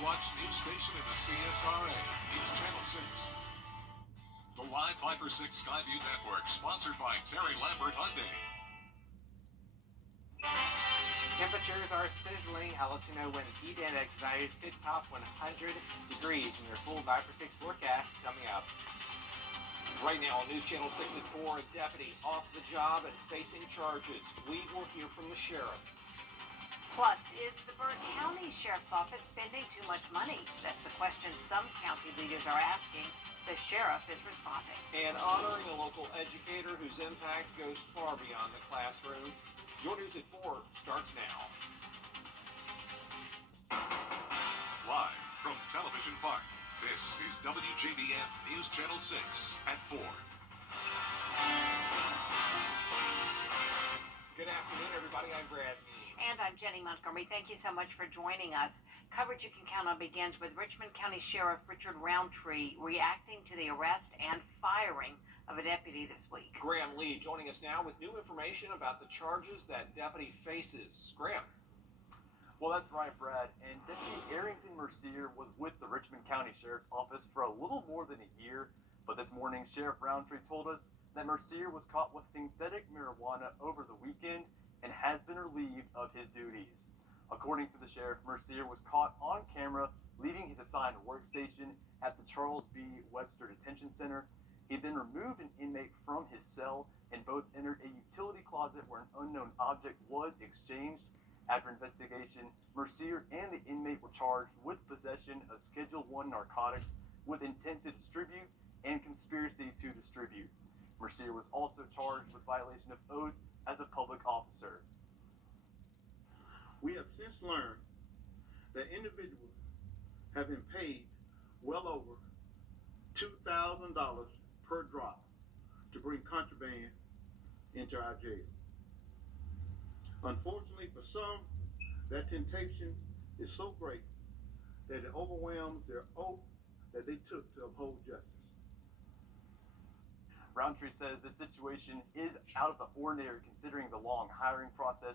must-watch news station in the CSRA, News Channel 6. The live Viper 6 Skyview Network, sponsored by Terry Lambert Hyundai. Temperatures are sizzling. I'll let you know when heat index values could top 100 degrees in your full Viper 6 forecast coming up. Right now on News Channel 6 at 4, a deputy off the job and facing charges. We will hear from the sheriff. Plus, is the Burt County Sheriff's Office spending too much money? That's the question some county leaders are asking. The sheriff is responding. And honoring a local educator whose impact goes far beyond the classroom. Your News at 4 starts now. Live from Television Park, this is WJBF News Channel 6 at 4. Good afternoon, everybody. I'm Brad. And I'm Jenny Montgomery. Thank you so much for joining us. Coverage you can count on begins with Richmond County Sheriff Richard Roundtree reacting to the arrest and firing of a deputy this week. Graham Lee joining us now with new information about the charges that deputy faces. Graham. Well, that's right, Brad. And Deputy Arrington Mercier was with the Richmond County Sheriff's Office for a little more than a year. But this morning, Sheriff Roundtree told us that Mercier was caught with synthetic marijuana over the weekend and has been relieved of his duties. According to the sheriff, Mercier was caught on camera leaving his assigned workstation at the Charles B. Webster Detention Center. He then removed an inmate from his cell and both entered a utility closet where an unknown object was exchanged. After investigation, Mercier and the inmate were charged with possession of Schedule I narcotics with intent to distribute and conspiracy to distribute. Mercier was also charged with violation of oath as a public officer. We have since learned that individuals have been paid well over $2,000 per drop to bring contraband into our jail. Unfortunately for some, that temptation is so great that it overwhelms their oath that they took to uphold justice. Roundtree says the situation is out of the ordinary considering the long hiring process.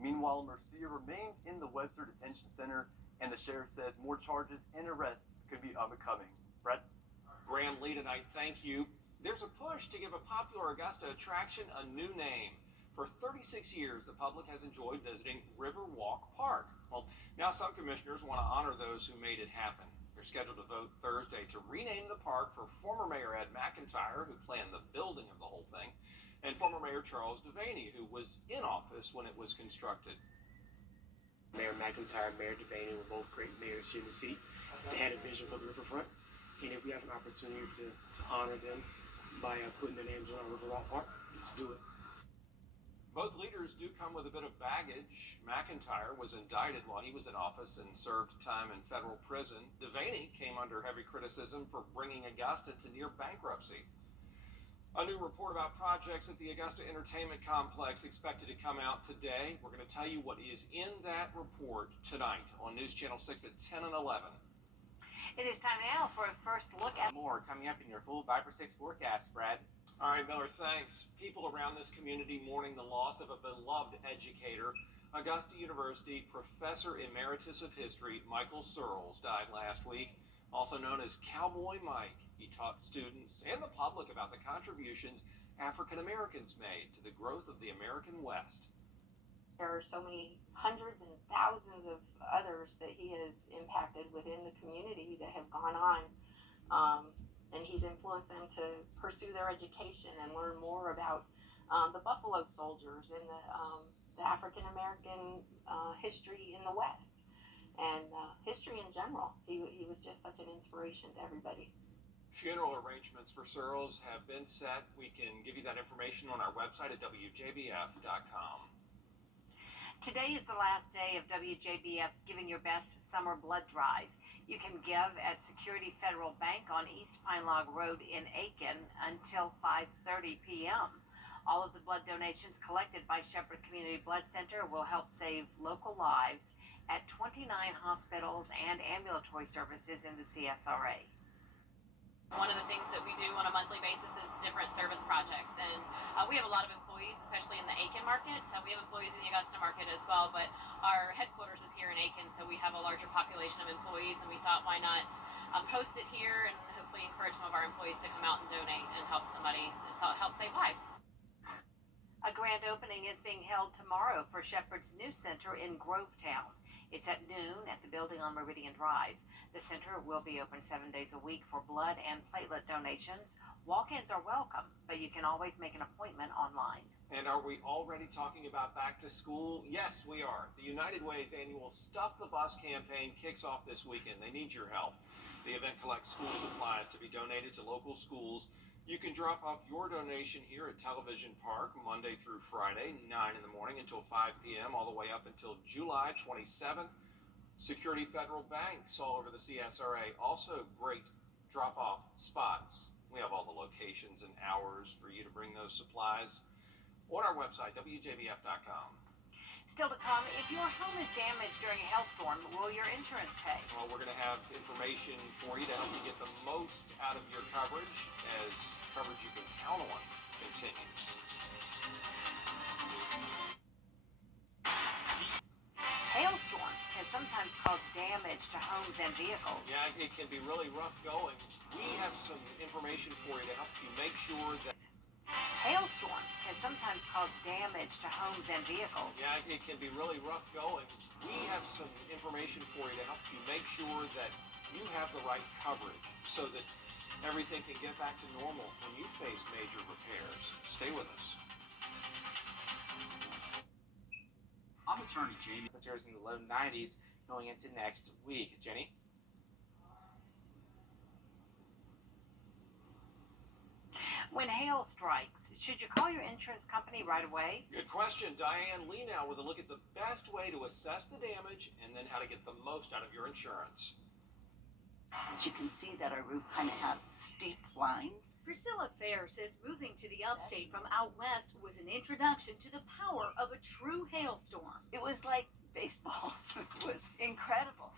Meanwhile, Mercier remains in the Webster Detention Center, and the sheriff says more charges and arrests could be upcoming. Brett? Graham Lee tonight, thank you. There's a push to give a popular Augusta attraction a new name. For 36 years, the public has enjoyed visiting Riverwalk Park. Well, now some commissioners want to honor those who made it happen. They're scheduled to vote Thursday to rename the park for former Mayor Ed McIntyre, who planned the building of the whole thing, and former Mayor Charles Devaney, who was in office when it was constructed. Mayor McIntyre and Mayor Devaney were both great mayors here in the seat. They had a vision for the riverfront, and if we have an opportunity to honor them by putting their names on Riverwalk Park, let's do it. Both leaders do come with a bit of baggage. McIntyre was indicted while he was in office and served time in federal prison. Devaney came under heavy criticism for bringing Augusta to near bankruptcy. A new report about projects at the Augusta Entertainment Complex expected to come out today. We're going to tell you what is in that report tonight on News Channel 6 at 10 and 11. It is time now for a first look at More coming up in your full Viper 6 forecast, Brad. All right, Miller, thanks. People around this community mourning the loss of a beloved educator. Augusta University Professor Emeritus of History Michael Searles died last week, also known as Cowboy Mike. He taught students and the public about the contributions African Americans made to the growth of the American West. There are so many hundreds and thousands of others that he has impacted within the community that have gone on. And he's influenced them to pursue their education and learn more about the Buffalo Soldiers and the African American history in the West and history in general. He was just such an inspiration to everybody. Funeral arrangements for Searles have been set. We can give you that information on our website at WJBF.com. Today is the last day of WJBF's Giving Your Best Summer Blood Drive. You can give at Security Federal Bank on East Pine Log Road in Aiken until 5:30 p.m. All of the blood donations collected by Shepherd Community Blood Center will help save local lives at 29 hospitals and ambulatory services in the CSRA. One of the things that we do on a monthly basis is different service projects, and we have a lot of employees employees, especially in the Aiken market. We have employees in the Augusta market as well, but our headquarters is here in Aiken, so we have a larger population of employees, and we thought, why not host it here and hopefully encourage some of our employees to come out and donate and help somebody, help save lives. A grand opening is being held tomorrow for Shepherd's new center in Grovetown. It's at noon at the building on Meridian Drive. The center will be open 7 days a week for blood and platelet donations. Walk-ins are welcome, but you can always make an appointment online. And are we already talking about back to school? Yes, we are. The United Way's annual Stuff the Bus campaign kicks off this weekend. They need your help. The event collects school supplies to be donated to local schools. You can drop off your donation here at Television Park Monday through Friday, 9 in the morning until 5 p.m., all the way up until July 27th. Security Federal Banks all over the CSRA, also great drop-off spots. We have all the locations and hours for you to bring those supplies on our website, WJBF.com. Still to come, if your home is damaged during a hailstorm, will your insurance pay? Well, we're going to have information for you to help you get the most out of your coverage as coverage you can count on continues. Hailstorms can sometimes cause damage to homes and vehicles. Yeah, it can be really rough going. We have some information for you to help you make sure that Hailstorms can sometimes cause damage to homes and vehicles. Yeah, it can be really rough going. We have some information for you to help you make sure that you have the right coverage so that everything can get back to normal when you face major repairs. Stay with us. I'm attorney Jamie. Temperatures in the low 90s going into next week. Jenny? When hail strikes, should you call your insurance company right away? Good question. Diane Lee now with a look at the best way to assess the damage and then how to get the most out of your insurance. As you can see that our roof kind of has steep lines. Priscilla Fair says moving to the upstate from out west was an introduction to the power of a true hailstorm. It was like baseball. It was incredible.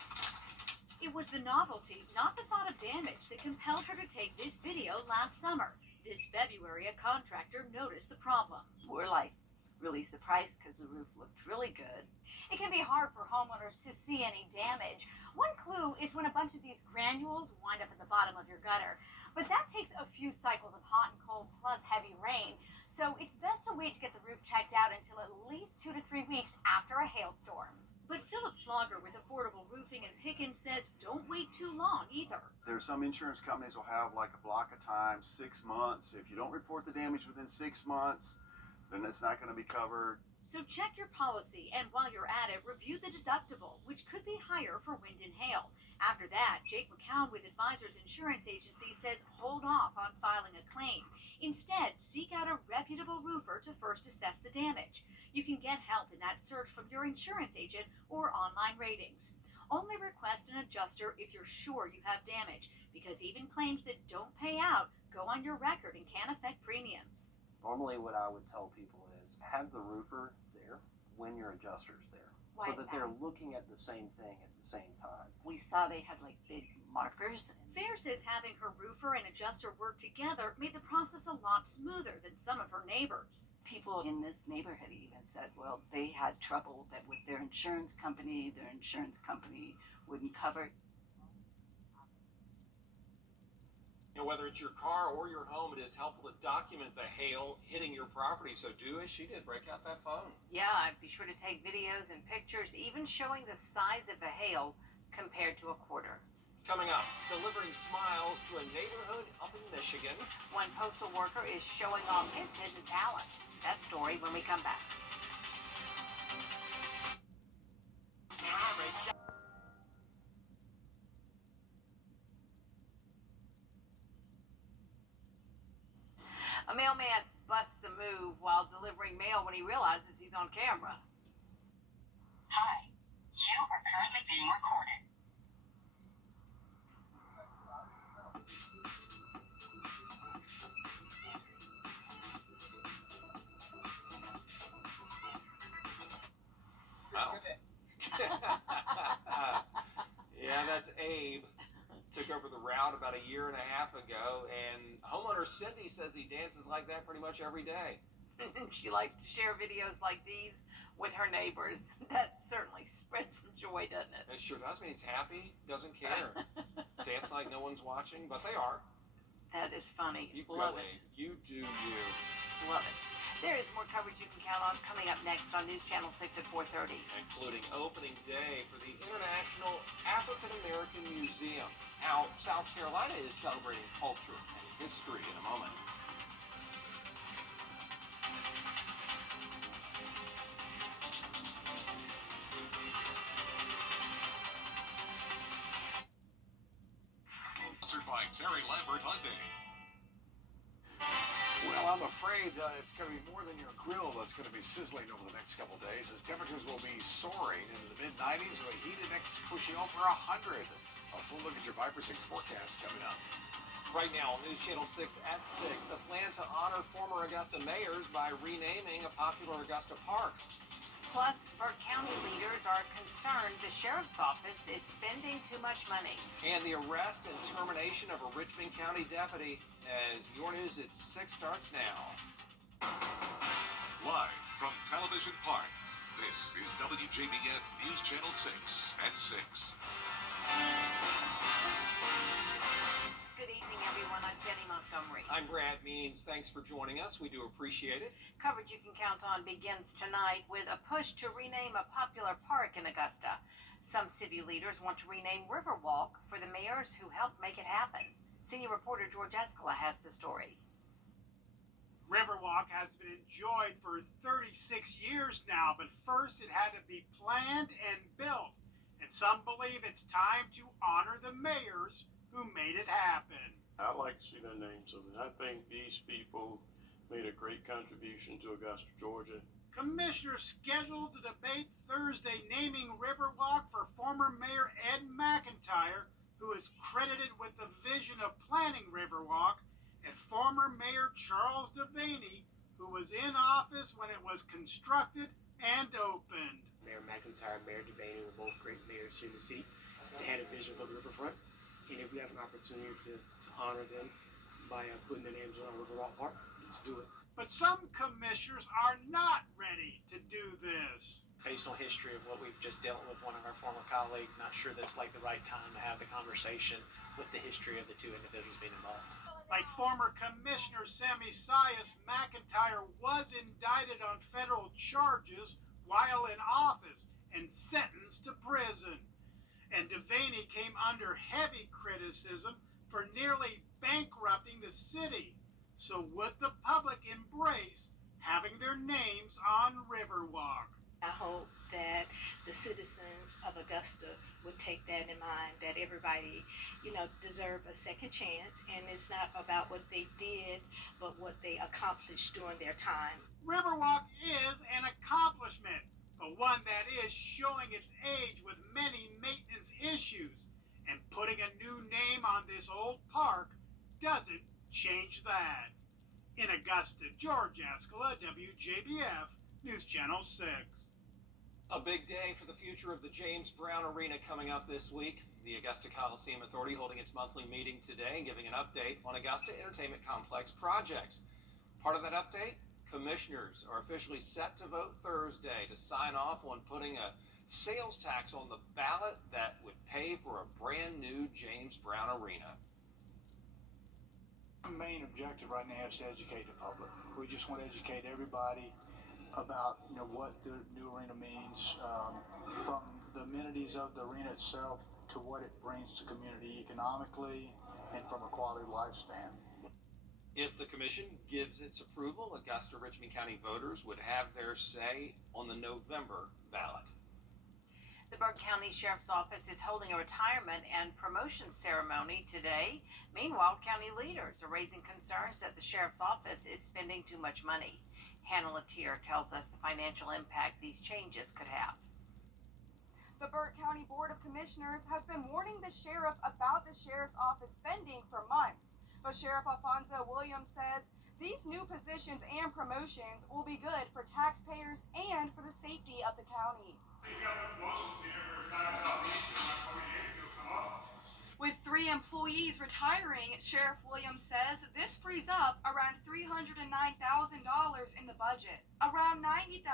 It was the novelty, not the thought of damage, that compelled her to take this video last summer. This February, a contractor noticed the problem. We're like really surprised because the roof looked really good. It can be hard for homeowners to see any damage. One clue is when a bunch of these granules wind up at the bottom of your gutter. But that takes a few cycles of hot and cold plus heavy rain. So it's best to wait to get the roof checked out until at least 2 to 3 weeks after a hailstorm. But Philip Flogger with Affordable Roofing in Pickens says don't wait too long either. There's some insurance companies will have like a block of time, 6 months. If you don't report the damage within 6 months, then it's not going to be covered. So check your policy, and while you're at it, review the deductible, which could be higher for wind and hail. After that, Jake McCown with Advisors Insurance Agency says hold off on filing a claim. Instead, seek out a reputable roofer to first assess the damage. You can get help in that search from your insurance agent or online ratings. Only request an adjuster if you're sure you have damage, because even claims that don't pay out go on your record and can affect premiums. Normally what I would tell people is have the roofer there when your adjuster's there. Why so that they're looking at the same thing at the same time. We saw they had like big markers. Fair says having her roofer and adjuster work together made the process a lot smoother than some of her neighbors. People in this neighborhood even said, well, they had trouble that with their insurance company wouldn't cover. Whether it's your car or your home, it is helpful to document the hail hitting your property. So do as she did, break out that phone. Yeah, be sure to take videos and pictures, even showing the size of the hail compared to a quarter. Coming up, delivering smiles to a neighborhood up in Michigan. One postal worker is showing off his hidden talent. That story when we come back. A mailman busts a move while delivering mail when he realizes he's on camera. Hi, you are currently being recorded. Oh. Yeah, that's Abe. Took over the route about a year and a half ago, and homeowner Cindy says he dances like that pretty much every day. She likes to share videos like these with her neighbors. That certainly spreads some joy, doesn't it? It sure does. Means happy, doesn't care. Dance like no one's watching, but they are. That is funny. You Love go, it. Abe. You do you. Love it. There is more coverage you can count on coming up next on News Channel 6 at 4:30. Including opening day for the International African American Museum. How South Carolina is celebrating culture and history in a moment. Sponsored by Terry Lambert Hyundai. Well, I'm afraid it's going to be more than your grill that's going to be sizzling over the next couple days, as temperatures will be soaring into the mid-90s with a heat index pushing over 100. A full look at your Viper 6 forecast coming up. Right now on News Channel 6 at 6, a plan to honor former Augusta mayors by renaming a popular Augusta park. Plus, Burke County leaders are concerned the sheriff's office is spending too much money. And the arrest and termination of a Richmond County deputy. As your news at 6 starts now. Live from Television Park, this is WJBF News Channel 6 at 6. Good evening, everyone. I'm Jenny Montgomery. I'm Brad Means. Thanks for joining us. We do appreciate it. Coverage you can count on begins tonight with a push to rename a popular park in Augusta. Some city leaders want to rename Riverwalk for the mayors who helped make it happen. Senior reporter George Escala has the story. Riverwalk has been enjoyed for 36 years now, but first it had to be planned and built. And some believe it's time to honor the mayors who made it happen. I'd like to see their names on it. I think these people made a great contribution to Augusta, Georgia. Commissioners scheduled to debate Thursday naming Riverwalk for former Mayor Ed McIntyre, who is credited with the vision of planning Riverwalk, and former Mayor Charles Devaney, who was in office when it was constructed and opened. Mayor McIntyre and Mayor Devaney were both great mayors here in the seat. They had a vision for the riverfront, and if we have an opportunity to honor them by putting their names on our Riverwalk Park, let's do it. But some commissioners are not ready to do this. Based on history of what we've just dealt with one of our former colleagues, not sure that's like the right time to have the conversation with the history of the two individuals being involved. Like former Commissioner Sammy Sias, McIntyre was indicted on federal charges while in office and sentenced to prison. And Devaney came under heavy criticism for nearly bankrupting the city. So would the public embrace having their names on Riverwalk? I hope that the citizens of Augusta would take that in mind, that everybody, deserve a second chance, and it's not about what they did, but what they accomplished during their time. Riverwalk is an accomplishment, but one that is showing its age with many maintenance issues, and putting a new name on this old park doesn't change that. In Augusta, George Escala, WJBF, News Channel 6. A big day for the future of the James Brown Arena coming up this week. The Augusta Coliseum Authority holding its monthly meeting today and giving an update on Augusta Entertainment Complex projects. Part of that update, commissioners are officially set to vote Thursday to sign off on putting a sales tax on the ballot that would pay for a brand new James Brown Arena. Our main objective right now is to educate the public. We just want to educate everybody about what the new arena means, from the amenities of the arena itself to what it brings to community economically and from a quality of life stand. If the commission gives its approval, Augusta Richmond County voters would have their say on the November ballot. The Burke County Sheriff's Office is holding a retirement and promotion ceremony today. Meanwhile, county leaders are raising concerns that the Sheriff's Office is spending too much money. Hannah Latier tells us the financial impact these changes could have. The Burke County Board of Commissioners has been warning the sheriff about the Sheriff's Office spending for months. But Sheriff Alfonso Williams says these new positions and promotions will be good for taxpayers and for the safety of the county. With 3 employees employees retiring, Sheriff Williams says this frees up around $309,000 in the budget. Around $90,000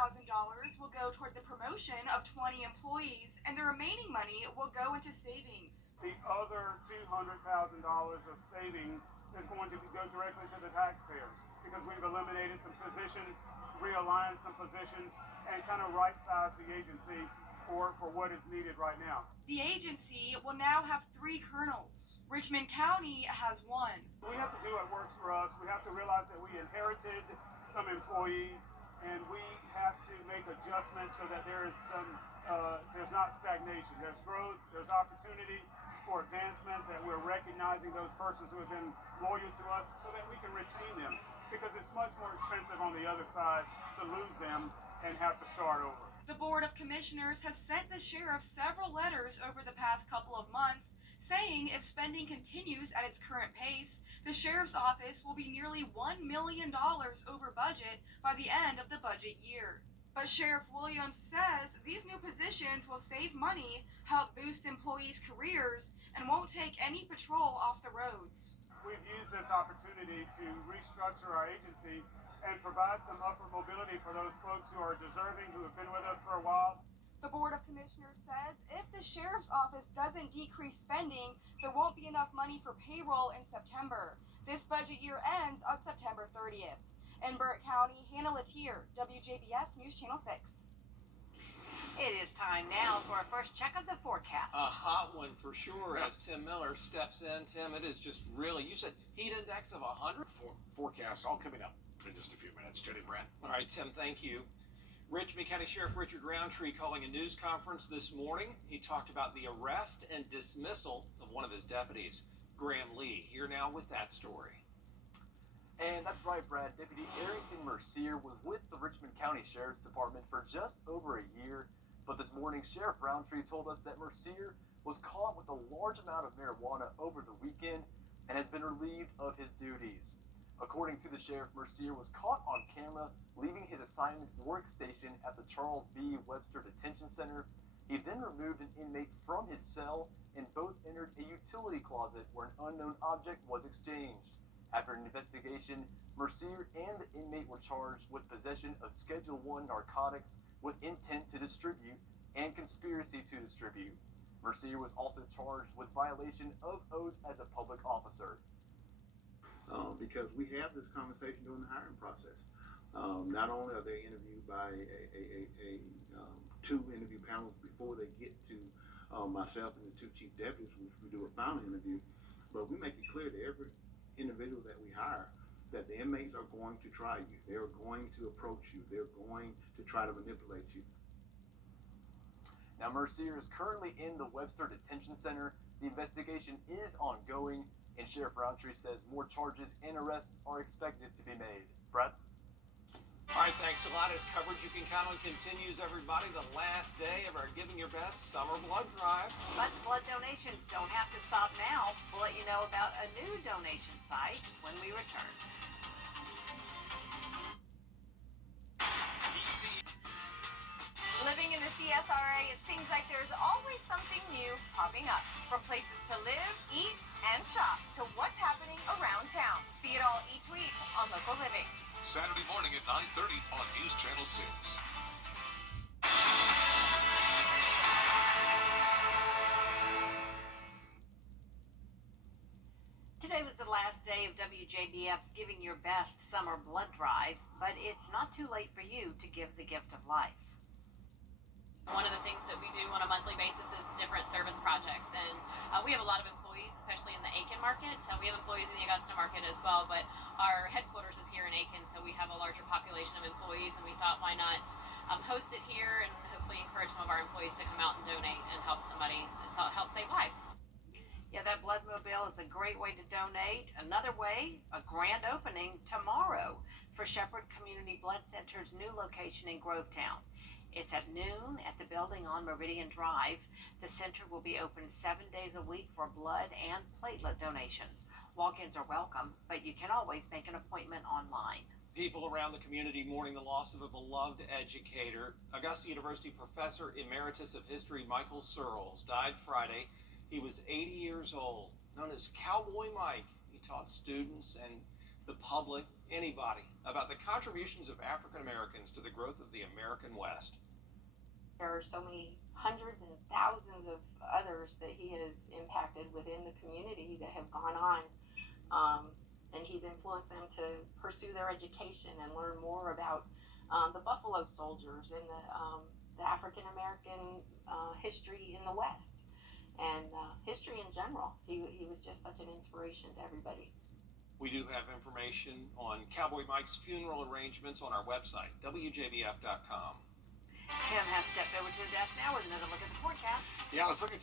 will go toward the promotion of 20 employees, and the remaining money will go into savings. The other $200,000 of savings is going to go directly to the taxpayers because we've eliminated some positions, realigned some positions, and kind of right-sized the agency for what is needed right now. The agency will now have 3 colonels. Richmond County has 1. We have to do what works for us. We have to realize that we inherited some employees, and we have to make adjustments so that there's not stagnation. There's growth, there's opportunity for advancement, that we're recognizing those persons who have been loyal to us so that we can retain them, because it's much more expensive on the other side to lose them and have to start over. The Board of Commissioners has sent the sheriff several letters over the past couple of months saying if spending continues at its current pace, the sheriff's office will be nearly $1 million over budget by the end of the budget year. But Sheriff Williams says these new positions will save money, help boost employees' careers, and won't take any patrol off the roads. We've used this opportunity to restructure our agency and provide some upward mobility for those folks who are deserving, who have been with us for a while. The Board of Commissioners says if the sheriff's office doesn't decrease spending, there won't be enough money for payroll in September. This budget year ends on September 30th. In Burt County, Hannah Latier, WJBF News Channel 6. It is time now for our first check of the forecast. A hot one for sure as Tim Miller steps in. Tim, it is just really, you said heat index of 100? Forecast all coming up in just a few minutes. Jenny Brand. All right, Tim, thank you. Richmond County Sheriff Richard Roundtree calling a news conference this morning. He talked about the arrest and dismissal of one of his deputies, Graham Lee. Here now with that story. And that's right, Brad. Deputy Arrington Mercier was with the Richmond County Sheriff's Department for just over a year. But this morning, Sheriff Roundtree told us that Mercier was caught with a large amount of marijuana over the weekend and has been relieved of his duties. According to the sheriff, Mercier was caught on camera leaving his assignment workstation at the Charles B. Webster Detention Center. He then removed an inmate from his cell and both entered a utility closet where an unknown object was exchanged. After an investigation, Mercier and the inmate were charged with possession of Schedule I narcotics with intent to distribute and conspiracy to distribute. Mercier was also charged with violation of oath as a public officer. Because we have this conversation during the hiring process. Not only are they interviewed by two interview panels before they get to myself and the 2 chief deputies, which we do a final interview, but we make it clear to every individual that we hire that the inmates are going to try you. They're going to approach you. They're going to try to manipulate you. Now, Mercier is currently in the Webster Detention Center. The investigation is ongoing, and Sheriff Roundtree says more charges and arrests are expected to be made. Brett? All right, thanks a lot. As coverage you can count on continues, everybody. The last day of our Giving Your Best Summer Blood Drive. But blood donations don't have to stop now. We'll let you know about a new donation site when we return. Living in the CSRA, it seems like there's always something new popping up. From places to live, eat, and shop to what's happening around town. See it all each week on Local Living. Saturday morning at 9:30 on News Channel 6. Today was the last day of WJBF's Giving Your Best Summer Blood Drive, but it's not too late for you to give the gift of life. One of the things that we do on a monthly basis is different service projects, and we have a lot of employees, especially in the Aiken market. We have employees in the Augusta market as well, but our headquarters is here in Aiken, so we have a larger population of employees, and we thought why not host it here and hopefully encourage some of our employees to come out and donate and help somebody, help save lives. Yeah, that Bloodmobile is a great way to donate. Another way, a grand opening tomorrow for Shepherd Community Blood Center's new location in Grovetown. It's at noon at the building on Meridian Drive. The center will be open 7 days a week for blood and platelet donations. Walk-ins are welcome, but you can always make an appointment online. People around the community mourning the loss of a beloved educator. Augusta University Professor Emeritus of History Michael Searles died Friday. He was 80 years old. known as Cowboy Mike. He taught students and the public, anybody, about the contributions of African Americans to the growth of the American West. There are so many hundreds and thousands of others that he has impacted within the community that have gone on, and he's influenced them to pursue their education and learn more about the Buffalo Soldiers and the African American history in the West and history in general. He was just such an inspiration to everybody. We do have information on Cowboy Mike's funeral arrangements on our website, WJBF.com. Tim has stepped over to the desk now with another look at the forecast. Yeah, let's look at